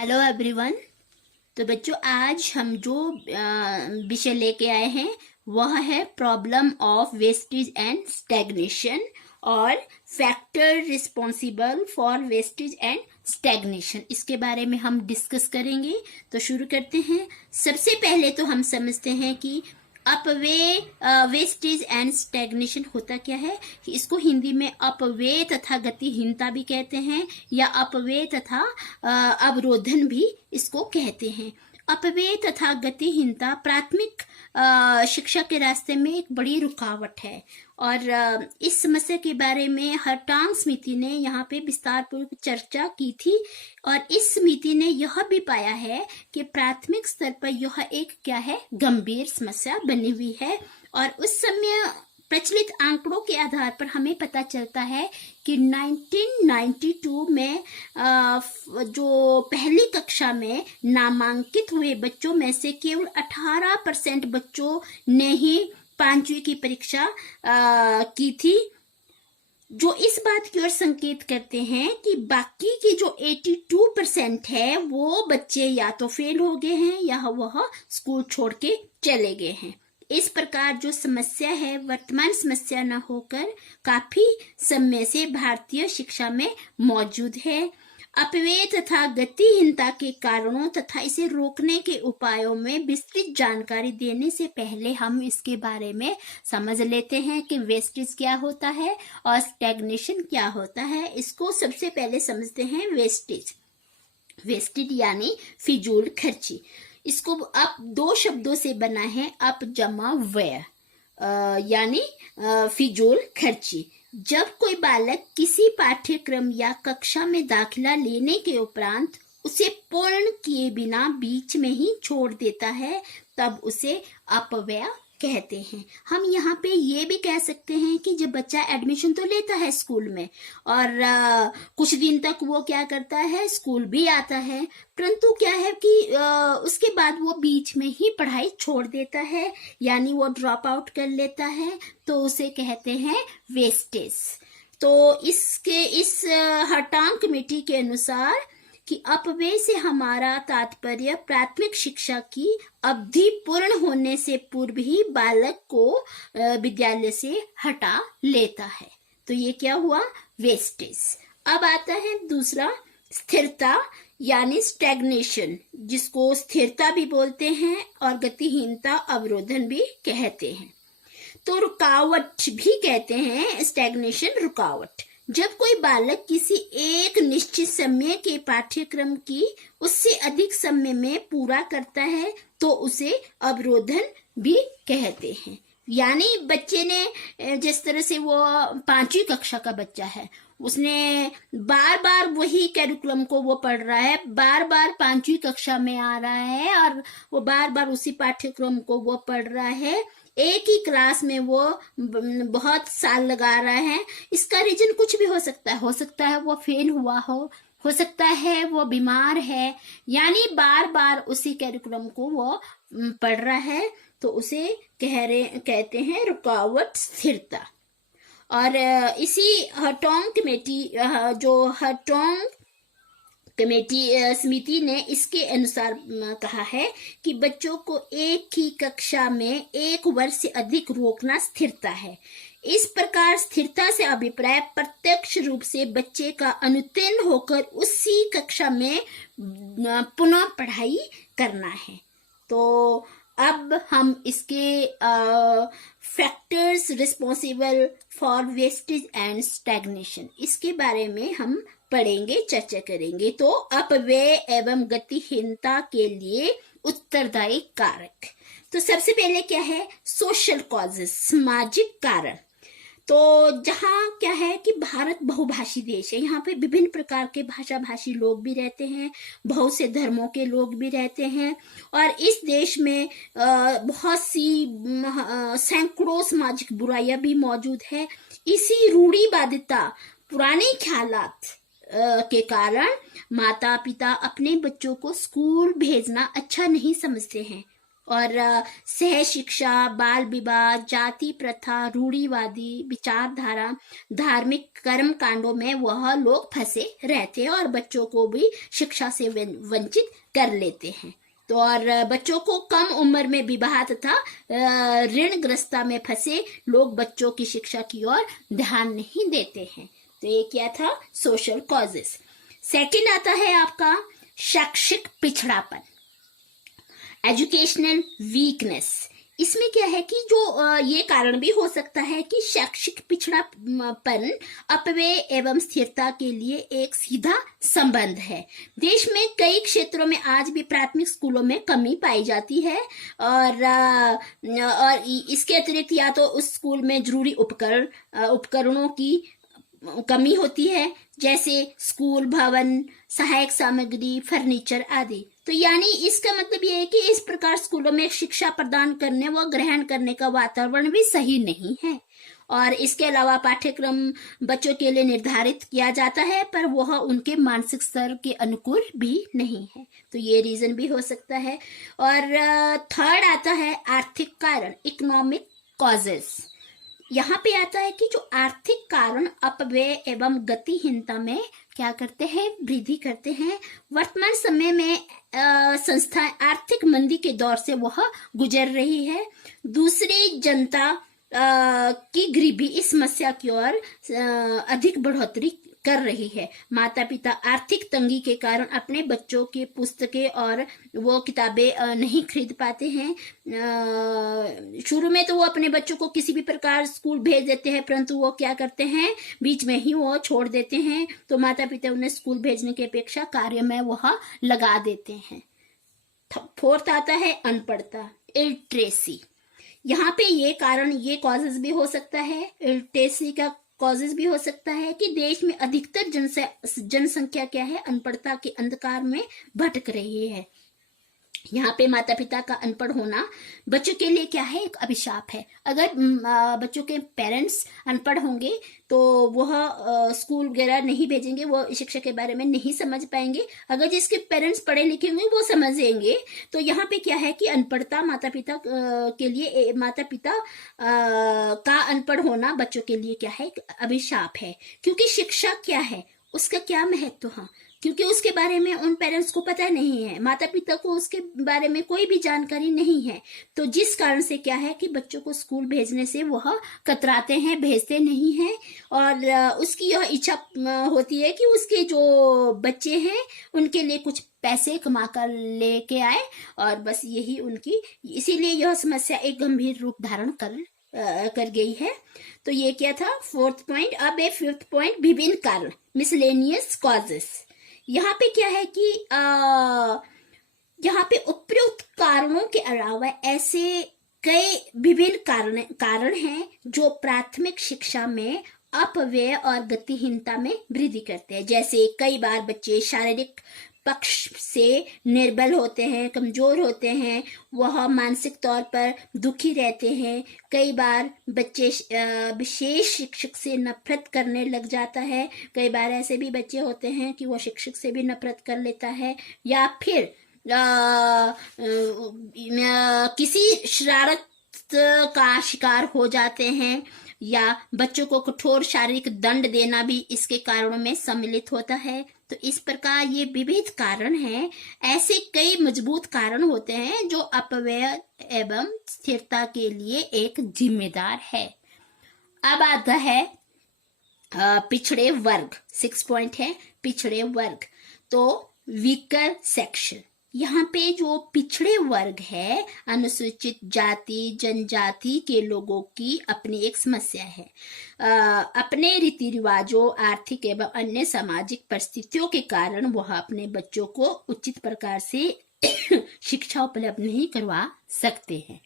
Hello everyone. तो बच्चों, आज हम जो विषय लेके आए हैं वह है problem of wastage and stagnation और factor responsible for wastage and stagnation. इसके बारे में हम डिस्कस करेंगे। तो शुरू करते हैं। सबसे पहले तो हम समझते हैं कि अपव्यय वेस्टेज एंड स्टैग्नेशन होता क्या है। कि इसको हिंदी में अपव्यय तथा गतिहीनता भी कहते हैं या अपव्यय तथा अवरोधन भी इसको कहते हैं। अपव्यय तथा गतिहीनता प्राथमिक शिक्षा के रास्ते में एक बड़ी रुकावट है और इस समस्या के बारे में हर्टांग समिति ने यहाँ पे विस्तार पूर्वक चर्चा की थी और इस समिति ने यह भी पाया है कि प्राथमिक स्तर पर यह एक क्या है, गंभीर समस्या बनी हुई है। और उस समय प्रचलित आंकड़ों के आधार पर हमें पता चलता है कि 1992 में जो पहली कक्षा में नामांकित हुए बच्चों में से केवल 18% बच्चों ने ही 5वीं की परीक्षा की थी, जो इस बात की ओर संकेत करते हैं कि बाकी की जो 82% है वो बच्चे या तो फेल हो गए हैं या वह स्कूल छोड़ के चले गए हैं। इस प्रकार जो समस्या है वर्तमान समस्या न होकर काफी समय से भारतीय शिक्षा में मौजूद है। अपव्यय तथा गतिहीनता के कारणों तथा इसे रोकने के उपायों में विस्तृत जानकारी देने से पहले हम इसके बारे में समझ लेते हैं कि वेस्टेज क्या होता है और स्टैग्नेशन क्या होता है। इसको सबसे पहले समझते हैं। वेस्टेज यानी फिजूल खर्ची। इसको अब दो शब्दों से बना है, अप जमा व्यय, यानी फिजूल खर्ची। जब कोई बालक किसी पाठ्यक्रम या कक्षा में दाखिला लेने के उपरांत उसे पूर्ण किए बिना बीच में ही छोड़ देता है तब उसे अपव्यय कहते हैं। हम यहाँ पे ये भी कह सकते हैं कि जब बच्चा एडमिशन तो लेता है स्कूल में और कुछ दिन तक वो क्या करता है, स्कूल भी आता है, परंतु क्या है कि उसके बाद वो बीच में ही पढ़ाई छोड़ देता है, यानी वो ड्रॉप आउट कर लेता है, तो उसे कहते हैं वेस्टेज। तो इस हर्टांग कमेटी के अनुसार कि अपव्यय से हमारा तात्पर्य प्राथमिक शिक्षा की अवधि पूर्ण होने से पूर्व ही बालक को विद्यालय से हटा लेता है। तो ये क्या हुआ, वेस्टेज। अब आता है दूसरा, स्थिरता यानी स्टैग्नेशन, जिसको स्थिरता भी बोलते हैं और गतिहीनता अवरोधन भी कहते हैं। तो रुकावट भी कहते हैं, स्टैग्नेशन रुकावट। जब कोई बालक किसी एक निश्चित समय के पाठ्यक्रम की उससे अधिक समय में पूरा करता है तो उसे अवरोधन भी कहते हैं। यानी बच्चे ने जिस तरह से वो 5वीं कक्षा का बच्चा है, उसने बार बार वही कैरिकुलम को वो पढ़ रहा है, बार बार 5वीं कक्षा में आ रहा है और वो बार बार उसी पाठ्यक्रम को वो पढ़ रहा है, एक ही क्लास में वो बहुत साल लगा रहा है। इसका रीजन कुछ भी हो सकता है वो फेल हुआ हो सकता है वो बीमार है, यानी बार बार उसी कैरिकुलम को वो पढ़ रहा है, तो उसे कहते हैं रुकावट, स्थिरता। और इसी हर्टांग कमेटी समिति ने इसके अनुसार कहा है कि बच्चों को एक ही कक्षा में 1 वर्ष से अधिक रोकना स्थिरता है। इस प्रकार स्थिरता से अभिप्राय प्रत्यक्ष रूप से बच्चे का अनुत्तीर्ण होकर उसी कक्षा में पुनः पढ़ाई करना है। तो अब हम इसके factors responsible for wastage and stagnation, इसके बारे में हम पढ़ेंगे, चर्चा करेंगे। तो अपव्यय एवं गतिहीनता के लिए उत्तरदायी कारक। तो सबसे पहले क्या है, सोशल कॉजेस, सामाजिक कारण। तो जहाँ क्या है कि भारत बहुभाषी देश है, यहाँ पे विभिन्न प्रकार के भाषी लोग भी रहते हैं, बहुत से धर्मों के लोग भी रहते हैं और इस देश में बहुत सी सैकड़ों सामाजिक बुराइयां भी मौजूद है। इसी रूढ़िवादिता, पुराने ख्यालात के कारण माता पिता अपने बच्चों को स्कूल भेजना अच्छा नहीं समझते हैं और सह शिक्षा, बाल विवाह, जाति प्रथा, रूढ़िवादी विचारधारा, धार्मिक कर्म कांडों में वह लोग फंसे रहते हैं और बच्चों को भी शिक्षा से वंचित कर लेते हैं। तो और बच्चों को कम उम्र में विवाह तथा ऋणग्रस्ता में फंसे लोग बच्चों की शिक्षा की ओर ध्यान नहीं देते हैं। तो ये क्या था, सोशल कॉजेस। सेकंड आता है आपका शैक्षिक पिछड़ापन, एजुकेशनल वीकनेस। इसमें क्या है कि जो ये कारण भी हो सकता है कि शैक्षिक पिछड़ापन अपव्यय एवं स्थिरता के लिए एक सीधा संबंध है। देश में कई क्षेत्रों में आज भी प्राथमिक स्कूलों में कमी पाई जाती है और इसके अतिरिक्त या तो उस स्कूल में जरूरी उपकरणों की कमी होती है, जैसे स्कूल भवन, सहायक सामग्री, फर्नीचर आदि। तो यानी इसका मतलब ये है कि इस प्रकार स्कूलों में शिक्षा प्रदान करने व ग्रहण करने का वातावरण भी सही नहीं है। और इसके अलावा पाठ्यक्रम बच्चों के लिए निर्धारित किया जाता है पर वह उनके मानसिक स्तर के अनुकूल भी नहीं है। तो ये रीजन भी हो सकता है। और थर्ड आता है आर्थिक कारण, इकोनॉमिक कॉजेस। यहाँ पे आता है कि जो आर्थिक कारण अपव्यय एवं गतिहीनता में क्या करते हैं, वृद्धि करते हैं। वर्तमान समय में संस्थाएं आर्थिक मंदी के दौर से वह गुजर रही है। दूसरी जनता की गरीबी इस समस्या की ओर अधिक बढ़ोतरी कर रही है। माता पिता आर्थिक तंगी के कारण अपने बच्चों की पुस्तकें और वो किताबें नहीं खरीद पाते हैं। शुरू में तो वो अपने बच्चों को किसी भी प्रकार स्कूल भेज देते हैं, परंतु वो क्या करते हैं, बीच में ही वो छोड़ देते हैं। तो माता पिता उन्हें स्कूल भेजने की अपेक्षा कार्य में वह लगा देते हैं। फोर्थ आता है अनपढ़ता, इलिटरेसी। यहाँ पे ये कारण, ये कॉजेज भी हो सकता है, इलिटरेसी का कॉजेज भी हो सकता है कि देश में अधिकतर जनसंख्या क्या है, अनपढ़ता के अंधकार में भटक रही है। यहाँ पे माता पिता का अनपढ़ होना बच्चों के लिए क्या है, एक अभिशाप है। अगर बच्चों के पेरेंट्स अनपढ़ होंगे तो वह स्कूल वगैरह नहीं भेजेंगे, वो शिक्षा के बारे में नहीं समझ पाएंगे। अगर जिसके पेरेंट्स पढ़े लिखे होंगे वो समझेंगे। तो यहाँ पे क्या है कि अनपढ़ता माता पिता के लिए, माता पिता का अनपढ़ होना बच्चों के लिए क्या है, एक अभिशाप है। क्योंकि शिक्षा क्या है, उसका क्या महत्व है, क्योंकि उसके बारे में उन पेरेंट्स को पता नहीं है, माता पिता को उसके बारे में कोई भी जानकारी नहीं है। तो जिस कारण से क्या है कि बच्चों को स्कूल भेजने से वह कतराते हैं, भेजते नहीं हैं। और उसकी यह इच्छा होती है कि उसके जो बच्चे हैं उनके लिए कुछ पैसे कमा कर लेके आए, और बस यही उनकी, इसीलिए यह समस्या एक गंभीर रूप धारण कर गई है। तो ये क्या था, फोर्थ पॉइंट। अब एक फिफ्थ पॉइंट, विभिन्न कारण, मिसलेनियस कॉजेस। यहाँ पे क्या है कि यहाँ पे उपयुक्त कारणों के अलावा ऐसे कई विभिन्न कारण हैं जो प्राथमिक शिक्षा में अपव्यय और गतिहीनता में वृद्धि करते हैं। जैसे कई बार बच्चे शारीरिक पक्ष से निर्बल होते हैं, कमजोर होते हैं, वह मानसिक तौर पर दुखी रहते हैं। कई बार बच्चे विशेष शिक्षक से नफरत करने लग जाता है। कई बार ऐसे भी बच्चे होते हैं कि वो शिक्षक से भी नफरत कर लेता है, या फिर किसी शरारत का शिकार हो जाते हैं, या बच्चों को कठोर शारीरिक दंड देना भी इसके कारणों में सम्मिलित होता है। तो इस प्रकार ये विविध कारण हैं। ऐसे कई मजबूत कारण होते हैं जो अपव्यय एवं स्थिरता के लिए एक जिम्मेदार है। अब आता है पिछड़े वर्ग, 6 पॉइंट है पिछड़े वर्ग। तो वीकर सेक्शन, यहाँ पे जो पिछड़े वर्ग है, अनुसूचित जाति जनजाति के लोगों की अपनी एक समस्या है। अपने रीति रिवाजों, आर्थिक एवं अन्य सामाजिक परिस्थितियों के कारण वह अपने बच्चों को उचित प्रकार से शिक्षा उपलब्ध नहीं करवा सकते हैं।